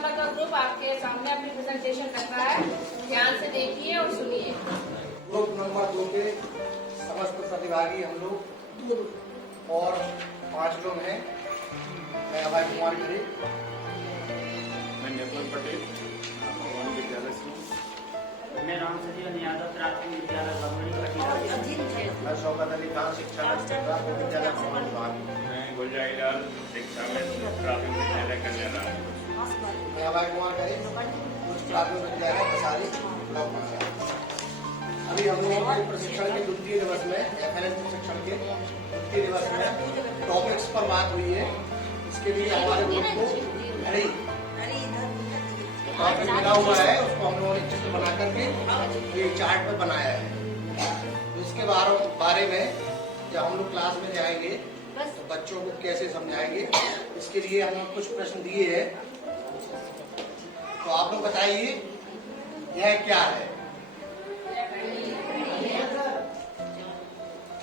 Number का group आपके सामने अपनी प्रेजेंटेशन कर रहा है, ध्यान से देखिए और सुनिए। ग्रुप नंबर 2 के समस्त प्रतिभागी हम लोग और 5 लोग हैं। मैं अभय कुमार गिरी, मैं निर्मल पटेल, भगवान विद्यालय से। मैं राम सचिवन यादव, प्राथमिक विद्यालय भगवानी। मैं शौकत अली खान, शिक्षा विद्यालय भवन विभाग। मैं गुलजारीलाल, शिक्षा में प्राथमिक विद्यालय कन्या। मैं अभय कुमार गिरी, उच्च प्राथमिक विद्यालय बसारी ब्लॉक पंचायत। अभी हम लोगों के प्रशिक्षण के द्वितीय दिवस में FLN प्रशिक्षण के द्वितीय दिवस में टॉपिक्स पर बात हुई है। इसके लिए हमारे ग्रुप को घड़ी टॉपिक मिला हुआ है, उसको हम लोगों ने चित्र बना करके ये चार्ट पर बनाया है। तो इसके बारे में जब हम लोग क्लास में जाएंगे तो बच्चों को कैसे समझाएंगे, इसके लिए हम लोग कुछ प्रश्न दिए हैं। तो आप लोग बताइए यह क्या है?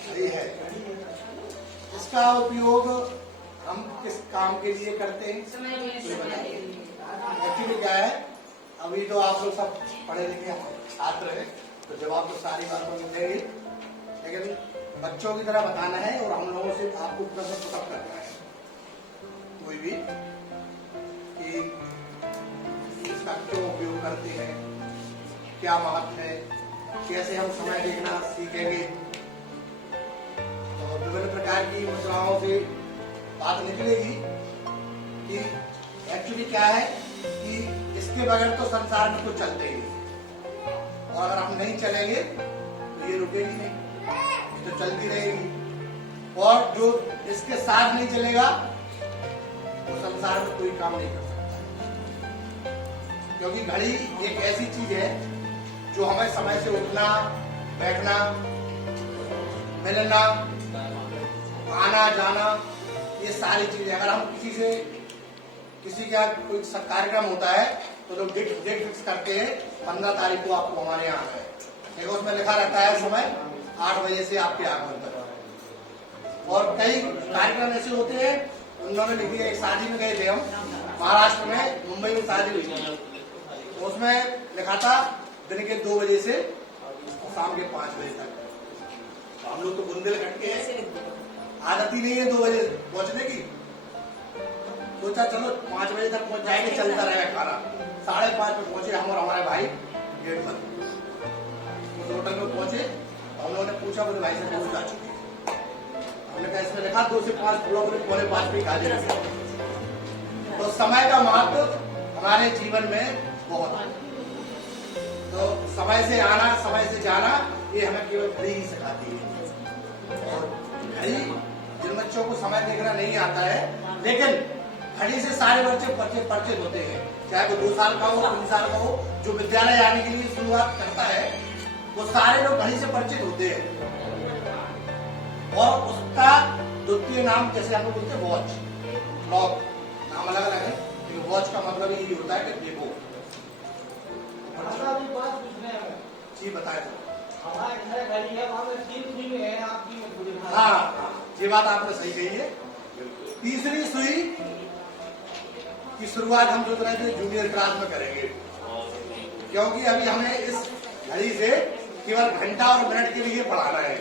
घड़ी है। इसका उपयोग हम किस काम के लिए करते हैं? एक्चुअली क्या है, अभी तो आप लोग सब पढ़े लिखे छात्र हैं, तो जवाब तो सारी बातों में देंगे, लेकिन बच्चों की तरह बताना है और हम लोगों से आपको प्रश्न पुटअप करना है कोई भी कि इसका क्यों उपयोग करते हैं, क्या महत्व है, कैसे हम समय देखना सीखेंगे। तो विभिन्न प्रकार की मुद्राओं से बात निकलेगी कि एक्चुअली क्या है कि इसके बगैर तो संसार में कुछ चलते ही नहीं, और अगर हम नहीं चलेंगे तो ये रुकेगी नहीं, ये तो चलती रहेगी। और जो इसके साथ नहीं चलेगा वो संसार में कोई काम नहीं कर सकता, क्योंकि घड़ी एक ऐसी चीज है जो हमें समय से उठना, बैठना, मिलना, आना जाना, ये सारी चीजें, अगर हम किसी का कोई कार्यक्रम होता है तो लोग डेट फिक्स करते हैं 15 तारीख को आपको हमारे यहाँ आना है, देखो उसमें लिखा रहता है समय 8 बजे से आपके आगमन तक। और कई कार्यक्रम ऐसे होते हैं, उन्होंने लिखी है, एक शादी में गए थे हम महाराष्ट्र में, मुंबई में शादी हुई थी, तो उसमें लिखा था दिन के 2 बजे से शाम के 5 बजे तक। तो हम लोग तो बुंदेलखंड के हैं, आदत ही नहीं है 2 बजे पहुंचने की, सोचा चलो 5 बजे तक पहुंच जाएंगे, चलता रहेगा खाना। 5:30 पे पहुंचे हम और हमारे भाई गेट पर, उस होटल में पहुंचे। हम लोगों ने पूछा, बोले भाई साहब पहुंच जा चुके हैं। हमने कहा इसमें लिखा 2 से 5, लोगों ने 4:45 पे खा दिया। तो समय का महत्व हमारे जीवन में बहुत है। तो समय से आना, समय से जाना, ये हमें केवल घड़ी ही सिखाती है। और घड़ी, जिन बच्चों को समय देखना नहीं आता है, लेकिन घड़ी से सारे बच्चे परिचित होते हैं, चाहे वो 2 साल का हो, 3 साल का हो, जो विद्यालय आने के लिए शुरुआत करता है वो सारे लोग घड़ी से परिचित होते हैं। और उसका द्वितीय नाम जैसे हम लोग बोलते हैं वॉच, क्लॉक, नाम अलग अलग है, लेकिन वॉच का मतलब यही होता है कि देखो। जी बताए हाँ, ये बात आपने सही कही है। तीसरी सुई की शुरुआत हम सोच रहे थे जूनियर क्लास में करेंगे, क्योंकि अभी हमें इस घड़ी से केवल घंटा और मिनट के लिए पढ़ाना है,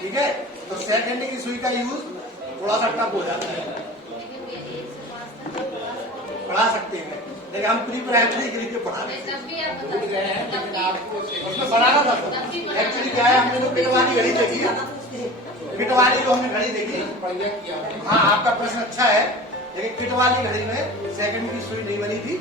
ठीक है। तो सेकंड की सुई का यूज थोड़ा सा टफ हो जाता है, पढ़ा सकते हैं, लेकिन हम प्री प्राइमरी के लिए पढ़ा रहे हैं, उसमें पढ़ाना था। एक्चुअली क्या है, हमने जो पिट वाली घड़ी देखी है, पिट वाली जो हमने घड़ी देखी, हाँ आपका प्रश्न अच्छा है, लेकिन किट वाली घड़ी में सेकंड की सुई नहीं बनी थी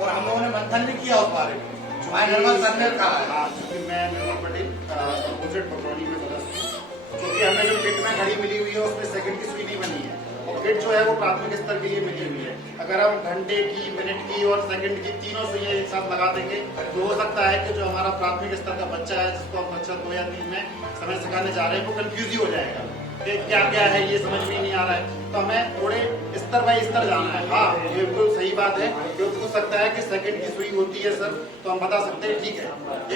और हम लोगों ने मंथन भी किया उस बारे में। निर्मल सर ने कहा है, क्योंकि मैं निर्मल पटेल अपोजिट भगवानी में सदस्य हूँ, क्योंकि हमें जो किट में घड़ी मिली हुई है उसमें सेकंड की सुई नहीं बनी है, और किट जो है वो प्राथमिक स्तर के लिए मिली हुई है। अगर हम घंटे की, मिनट की और सेकंड की तीनों सुइयां एक साथ लगा देंगे तो हो सकता है कि जो हमारा प्राथमिक स्तर का बच्चा है, जिसको हम कक्षा 2 या 3 में समय सिखाने जा रहे हैं, वो कंफ्यूज ही हो जाएगा कि क्या क्या है, ये समझ में नहीं आ रहा है। तो हमें थोड़े स्तर बाय स्तर जाना है। हाँ, ये बिल्कुल सही बात है, जो पूछ सकता है कि सेकंड की सुई होती है सर, तो हम बता सकते हैं ठीक है,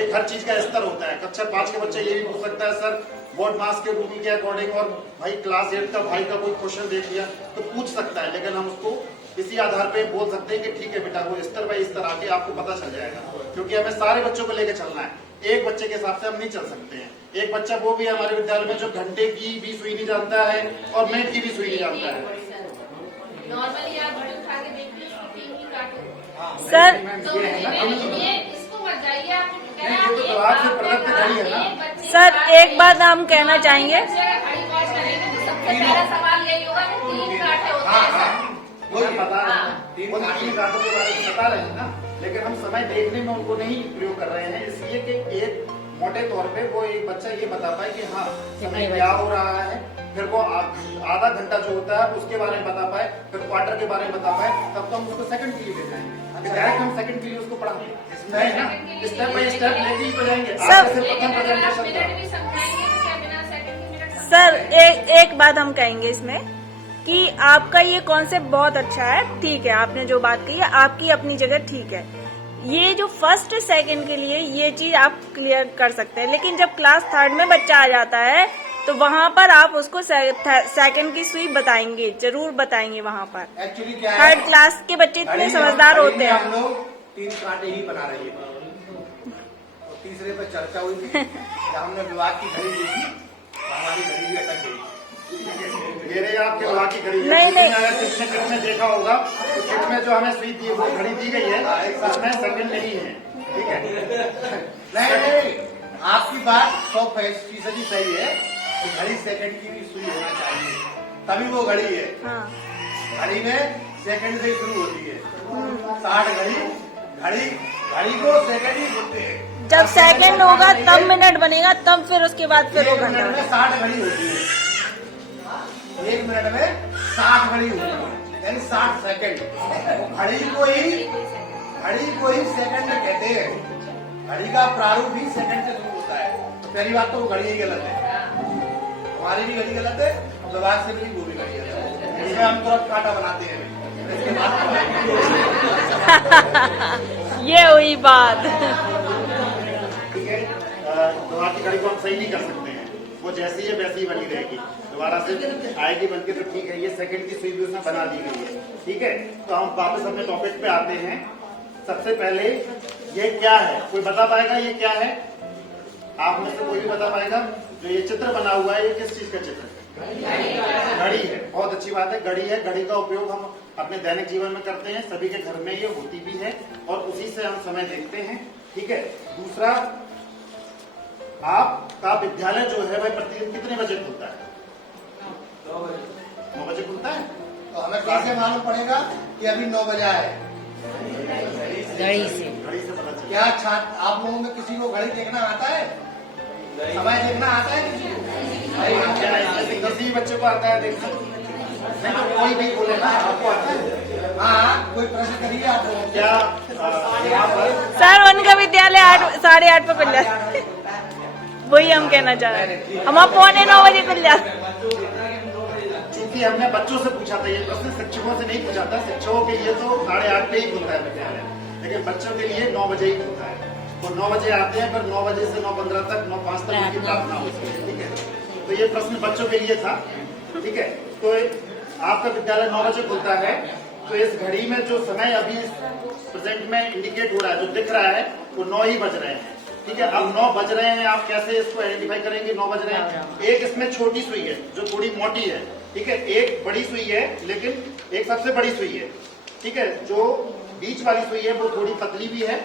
एक हर चीज का स्तर होता है। कक्षा 5 के बच्चे ये भी पूछ सकता है सर बोर्ड मास के रूल के अकॉर्डिंग, और भाई क्लास 8 का भाई का कोई क्वेश्चन देख लिया तो पूछ सकता है, लेकिन हम उसको इसी आधार पे बोल सकते हैं कि ठीक है बेटा वो स्तर बाय स्तर आके आपको पता चल जाएगा, क्योंकि हमें सारे बच्चों को लेकर चलना है। एक बच्चे के हिसाब से हम नहीं चल सकते हैं। एक बच्चा वो भी हमारे विद्यालय में जो घंटे की भी सुई नहीं जानता है और मिनट की भी सुई नहीं जानता है। नॉर्मली आप घड़ी उठा के देखिए, उसकी पिन ही काटो। सर तो ये इसको मत जाइए आप। ये तो त्योहार से प्रदत्त घड़ी है ना। सर एक बात हम कहना चाहेंगे, घड़ी वॉच करेंगे तो सबसे पहला सवाल यही होगा कि 3 कांटे होते हैं सर। वो पता है, वो 3 कांटों के बारे में बता रहे हैं ना, लेकिन हम समय देखने में उनको नहीं प्रयोग कर रहे हैं, इसलिए कि एक मोटे तौर पे वो एक बच्चा ये बता पाए कि हाँ समय क्या हो रहा है, फिर वो आधा घंटा जो होता है उसके बारे में बता पाए, फिर क्वार्टर के बारे में बता पाए, तब तो हम उसको सेकंड के लिए ले जाएंगे। डायरेक्ट हम सेकंड के लिए उसको पढ़ाएंगे, स्टेप बाय स्टेप लेके ही तो जाएंगे। सर, आज जैसे लेकिन प्रथम अगर आप प्रेजेंटेशन मिनट भी समझाएंगे तो क्या बिना सेकंड के मिनट सर एक बात हम कहेंगे इसमें कि आपका ये कॉन्सेप्ट बहुत अच्छा है, ठीक है, आपने जो बात कही है आपकी अपनी जगह ठीक है। ये जो फर्स्ट सेकंड के लिए ये चीज आप क्लियर कर सकते हैं, लेकिन जब क्लास 3 में बच्चा आ जाता है तो वहाँ पर आप उसको सेकंड की सुई बताएंगे, जरूर बताएंगे वहाँ पर। एक्चुअली क्या है, 3rd क्लास के बच्चे इतने समझदार होते हैं। हम लोग 3 कांटे ही बना रहे हैं। और तीसरे पे चर्चा हुई थी, जब हमने विभाग की घड़ी देखी तो हमारी घड़ी भी अटक गई। ये रही आपके वहाँ की घड़ी है। नहीं, नहीं। अगर किसने किट में देखा होगा तो किट में जो हमें सुई दी वो घड़ी दी गई है, उसमें सेकंड नहीं है, ठीक है। नहीं, आपकी बात 100% सही है कि घड़ी सेकंड की भी सुई होना चाहिए, तभी वो घड़ी है। हाँ। घड़ी में सेकंड से शुरू होती है। 60 घड़ी को सेकंड ही होते हैं। जब सेकंड होगा तब मिनट बनेगा, तब फिर उसके बाद फिर वो एक घंटा मिनट में बनेगा। 60 घड़ी होती है। 1 मिनट में 60 घड़ी होती है, यानी 60 सेकंड। घड़ी को ही सेकंड कहते हैं। घड़ी का प्रारूप ही सेकंड से शुरू होता है। तो पहली बात तो वो घड़ी ही गलत है, हमारी भी घड़ी गलत है, विभाग से भी वो भी घड़ी गलत है। इसमें हम तुरंत कांटा बनाते हैं। इसके बाद ये हुई बात। ठीक है, दोबारा की घड़ी को हम सही नहीं कर सकते हैं, वो जैसी है वैसी ही बनी रहेगी। दोबारा से आएगी बनके तो ठीक है, ये सेकंड की सुई भी उसमें बना दी गई है, ठीक है। तो हम वापस अपने टॉपिक पे आते हैं। सबसे पहले ये क्या है, कोई बता पाएगा ये क्या है? आप में से कोई भी बता पाएगा? जो ये चित्र बना हुआ है ये किस चीज का चित्र है? घड़ी है। बहुत अच्छी बात है, घड़ी है। घड़ी का उपयोग हम अपने दैनिक जीवन में करते हैं, सभी के घर में ये होती भी है और उसी से हम समय देखते हैं, ठीक है। दूसरा, आपका विद्यालय जो है वह प्रतिदिन कितने बजे खुलता है? 9 बजे खुलता है। तो हमें कैसे मालूम पड़ेगा कि अभी 9 बजा है? घड़ी से पता चलता क्या छात्र आप लोगों में किसी को घड़ी देखना आता है? समय देखना आता है किसी को? है। क्या इसमें से किसी बच्चे को आता है देखना? नहीं तो कोई भी बोले ना, आपको आता है? हाँ, कोई प्रश्न करिए आप लोगों को। क्या यहाँ पर सर उनका विद्यालय 8:30 पे खुल जाता है, वही हम कहना चाह रहे हैं। हम 8:45 बजे खुल जाते हैं। चूंकि हमने बच्चों से पूछा था ये प्रश्न, शिक्षकों से नहीं पूछा था। शिक्षकों के लिए तो 8:30 पे ही खुलता है विद्यालय, लेकिन बच्चों के लिए 9 बजे ही खुलता है। वो 9 बजे आते हैं, पर 9 बजे से 9:15 तक, 9:05 तक उनकी प्रार्थना होती है, ठीक है। तो ये प्रश्न बच्चों के लिए था, ठीक है। तो आपका विद्यालय 9 बजे खुलता है, तो इस घड़ी में जो समय अभी प्रेजेंट में इंडिकेट हो रहा है, जो दिख रहा है, वो 9 ही बज रहे हैं, ठीक है। अब 9 बज रहे हैं, आप कैसे इसको आइडेंटिफाई करेंगे 9 बज रहे हैं? एक इसमें छोटी सुई है जो थोड़ी मोटी है, ठीक है। एक बड़ी सुई है, लेकिन एक सबसे बड़ी सुई है, ठीक है। जो बीच वाली सुई है वो थोड़ी पतली भी है।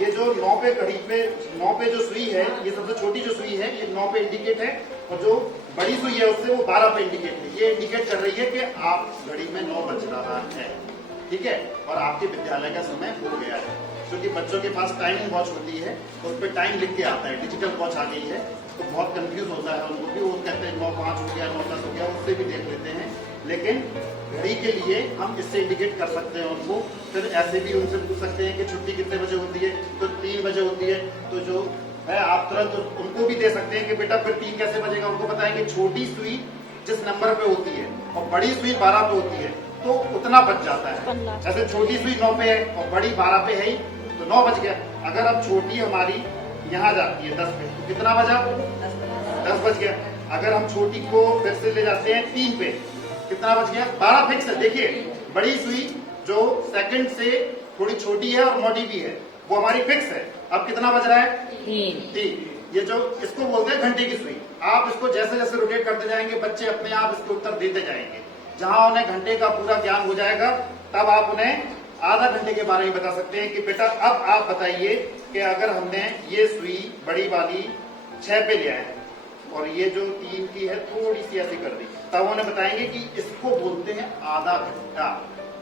ये जो 9 पे घड़ी पे 9 पे जो सुई है, ये सबसे छोटी जो सुई है ये 9 पे इंडिकेट है, और जो बड़ी सुई है उससे वो 12 पे इंडिकेट है। ये इंडिकेट कर रही है कि आप घड़ी में 9 बज रहा है, ठीक है। और आपके विद्यालय का समय हो गया है, क्योंकि बच्चों के पास टाइमिंग वॉच होती है, उस पर टाइम लिख के आता है। डिजिटल वॉच आ गई है तो बहुत कंफ्यूज होता है उनको भी, वो कहते हैं 9:05 हो गया, 9:10 हो गया, उससे भी देख लेते हैं। लेकिन घड़ी के लिए हम इससे इंडिकेट कर सकते हैं उनको। फिर ऐसे भी उनसे पूछ सकते हैं कि छुट्टी कितने बजे होती है, तो 3 बजे होती है, तो जो है आप तुरंत उनको भी दे सकते हैं कि बेटा फिर 3 कैसे बजेगा। उनको बताएंगे छोटी सुई जिस नंबर पे होती है और बड़ी सुई 12 पे होती है, तो उतना बच जाता है। जैसे छोटी सुई 9 पे है और बड़ी 12 पे है ही, तो 9 बज गया। अगर अब छोटी हमारी यहाँ जाती है 10 पे, तो कितना बजा? 10 बज गया। अगर हम छोटी को फिर से ले जाते हैं 3 पे, कितना बच गया? 12 फिक्स है। देखिए बड़ी सुई जो सेकंड से थोड़ी छोटी है और मोटी भी है वो हमारी फिक्स है। अब कितना बज रहा है? 3। ये जो इसको बोलते हैं घंटे की सुई। आप इसको जैसे जैसे रोटेट करते जाएंगे बच्चे अपने आप इसके उत्तर देते जाएंगे। जहां उन्हें घंटे का पूरा ज्ञान हो जाएगा तब आप उन्हें आधा घंटे के बारे में बता सकते हैं कि बेटा अब आप बताइए कि अगर हमने ये सुई बड़ी वाली 6 पे लिया है और ये जो 3 की है थोड़ी सी ऐसी कर दी, तब उन्हें बताएंगे कि इसको बोलते हैं आधा घंटा।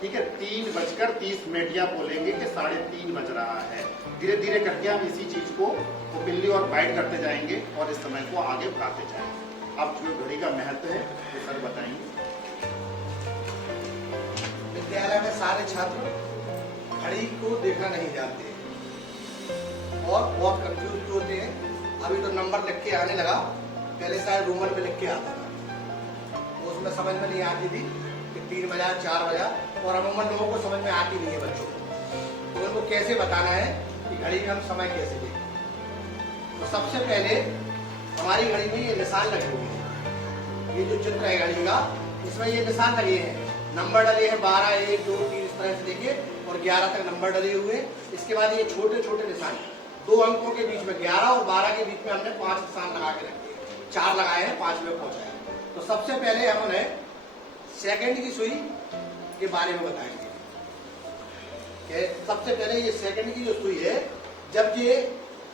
ठीक है, 3:30 या बोलेंगे कि 3:30 बज रहा है। धीरे धीरे करके हम इसी चीज को बिल्ली और बाइट करते जाएंगे और इस समय को आगे बढ़ाते जाएंगे। अब जो घड़ी का महत्व है वो सर बताएंगे। विद्यालय में सारे छात्र घड़ी को देखना नहीं जानते और बहुत कंफ्यूज भी होते हैं। अभी तो नंबर लिख के आने लगा, पहले शायद रोमन में लिख के आता था तो उसमें समझ में नहीं आती थी कि 3 बजा 4 बजा, और अमूमन लोगों को समझ में आती नहीं है बच्चों को। तो उनको कैसे बताना है कि घड़ी में हम समय कैसे देखें। तो सबसे पहले हमारी घड़ी में ये निशान लगे हुए हैं। ये जो चित्र है घड़ी का, इसमें ये निशान लगे हैं, नंबर डले हैं 12, 1, 2, 3 इस तरह से देखिए और 11 तक नंबर डले हुए हैं। इसके बाद ये छोटे छोटे निशान 2 अंकों के बीच में 11 और 12 के बीच में हमने 5 निशान लगा के रखे हैं। 4 लगाए हैं, 5 में पहुंचा है। तो सबसे पहले हम उन्हें सेकंड की सुई के बारे में बताएंगे कि सबसे पहले ये सेकंड की जो सुई है, जब ये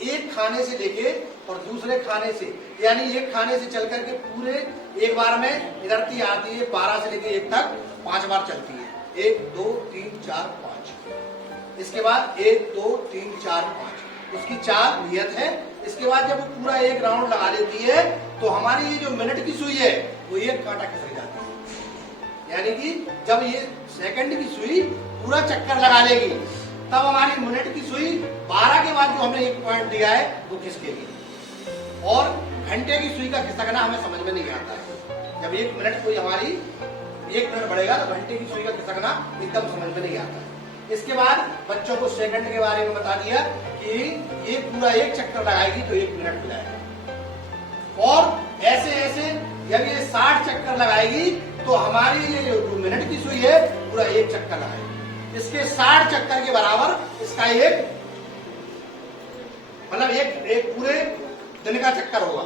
एक खाने से लेके और दूसरे खाने से, यानी एक खाने से चल करके पूरे एक बार में इधर की आती है 12 से लेके 1 तक 5 बार चलती है। 1, 2, 3, 4, 5। इसके बाद 1, 2, 3, 4, 5 उसकी 4 नियत है। इसके बाद जब वो पूरा एक राउंड लगा लेती है तो हमारी ये जो मिनट की सुई है वो एक कांटा खिसक जाती है। यानी कि जब ये सेकंड की सुई पूरा चक्कर लगा लेगी तब हमारी मिनट की सुई 12 के बाद जो हमने 1 पॉइंट दिया है वो खिसकेगी। और घंटे की सुई का खिसकना हमें समझ में नहीं आता है। जब 1 मिनट कोई हमारी 1 मिनट बढ़ेगा तो घंटे की सुई का खिसकना एकदम समझ में नहीं आता है। इसके बाद बच्चों को सेकंड के बारे में बता दिया कि ये पूरा 1 चक्कर लगाएगी तो 1 मिनट मिलाएगा। और ऐसे ऐसे जब ये 60 चक्कर लगाएगी तो हमारी ये जो मिनट की सुई है पूरा 1 चक्कर लगाएगी। इसके 60 चक्कर के बराबर इसका एक मतलब एक पूरे दिन का चक्कर होगा।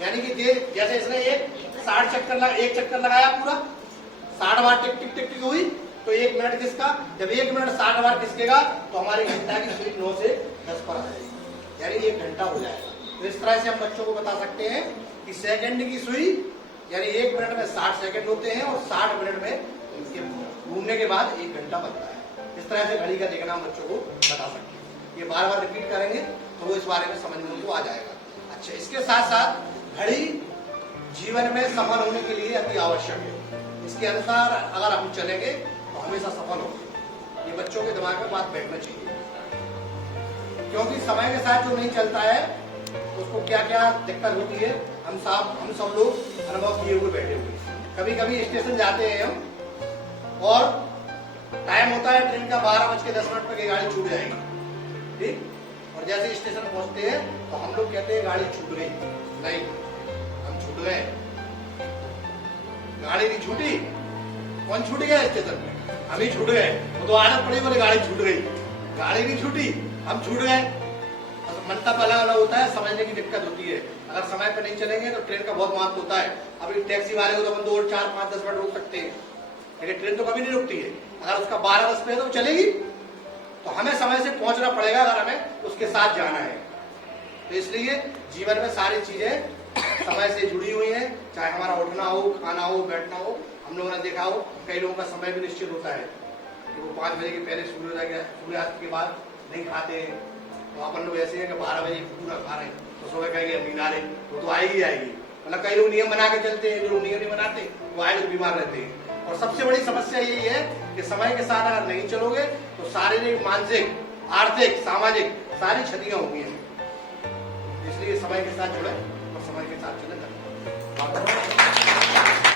यानी कि जैसे इसने 1 चक्कर लगाया पूरा 60 बार टिक टिक टिक टिक हुई तो 1 मिनट किसका, जब 1 मिनट 60 बार खिसकेगा तो हमारी घंटा की सुई 9 से 10 पर आ जाएगी, यानी 1 घंटा हो जाएगा। तो इस तरह से हम बच्चों को बता सकते हैं कि सेकंड की सुई यानी 1 मिनट में 60 सेकंड होते हैं और 60 मिनट में इनके घूमने के बाद 1 घंटा बनता है। इस तरह से घड़ी का देखना हम बच्चों को बता सकते हैं। ये बार बार रिपीट करेंगे तो वो इस बारे में समझ में उनको आ जाएगा। अच्छा, इसके साथ साथ घड़ी जीवन में सफल होने के लिए अति आवश्यक है। इसके अनुसार अगर हम चलेंगे तो हमेशा सफल होंगे। ये बच्चों के दिमाग में बात बैठना चाहिए, क्योंकि समय के साथ जो नहीं चलता है उसको क्या क्या दिक्कत होती है हम सब लोग अनुभव किए हुए बैठे हुए। कभी कभी स्टेशन जाते हैं हम और टाइम होता है ट्रेन का 12:10 पर गाड़ी छूट जाएगी, ठीक, और जैसे स्टेशन पहुंचते हैं तो हम लोग कहते हैं गाड़ी छूट गई। नहीं, हम छूट गए, गाड़ी नहीं छूटी। कौन छूट गया स्टेशन पे? हम ही छूट गए। वो तो आदत पड़ी बोले गाड़ी छूट गई, गाड़ी नहीं छूटी, हम छूट गए। मंतव्य अलग अलग होता है, समझने की दिक्कत होती है। अगर समय पर नहीं चलेंगे तो ट्रेन का बहुत महत्व होता है। अभी टैक्सी वाले को तो हम 2, 4, 5, 10 मिनट रोक सकते हैं, लेकिन ट्रेन तो कभी नहीं रुकती है। अगर उसका 12:10 पे है तो चलेगी, तो हमें समय से पहुंचना पड़ेगा अगर हमें उसके साथ जाना है। तो इसलिए जीवन में सारी चीजें समय से जुड़ी हुई हैं, चाहे हमारा उठना हो, खाना हो, बैठना हो। हम लोगों ने देखा हो कई लोगों का समय भी निश्चित होता है कि वो 5 बजे के पहले सूर्यास्त के बाद नहीं खाते हैं। तो अपन लोग ऐसे हैं कि 12 बजे पूरा खा रहे हैं तो सुबह कहेंगे अभी ना ले, तो आएगी आएगी। मतलब कई लोग नियम बना के चलते हैं, जो लोग नियम नहीं बनाते वो आए तो बीमार रहते हैं। और सबसे बड़ी समस्या यही है कि समय के साथ अगर नहीं चलोगे तो शारीरिक, मानसिक, आर्थिक, सामाजिक सारी क्षतियां होंगी। इसलिए समय के साथ जुड़े और समय के साथ चले।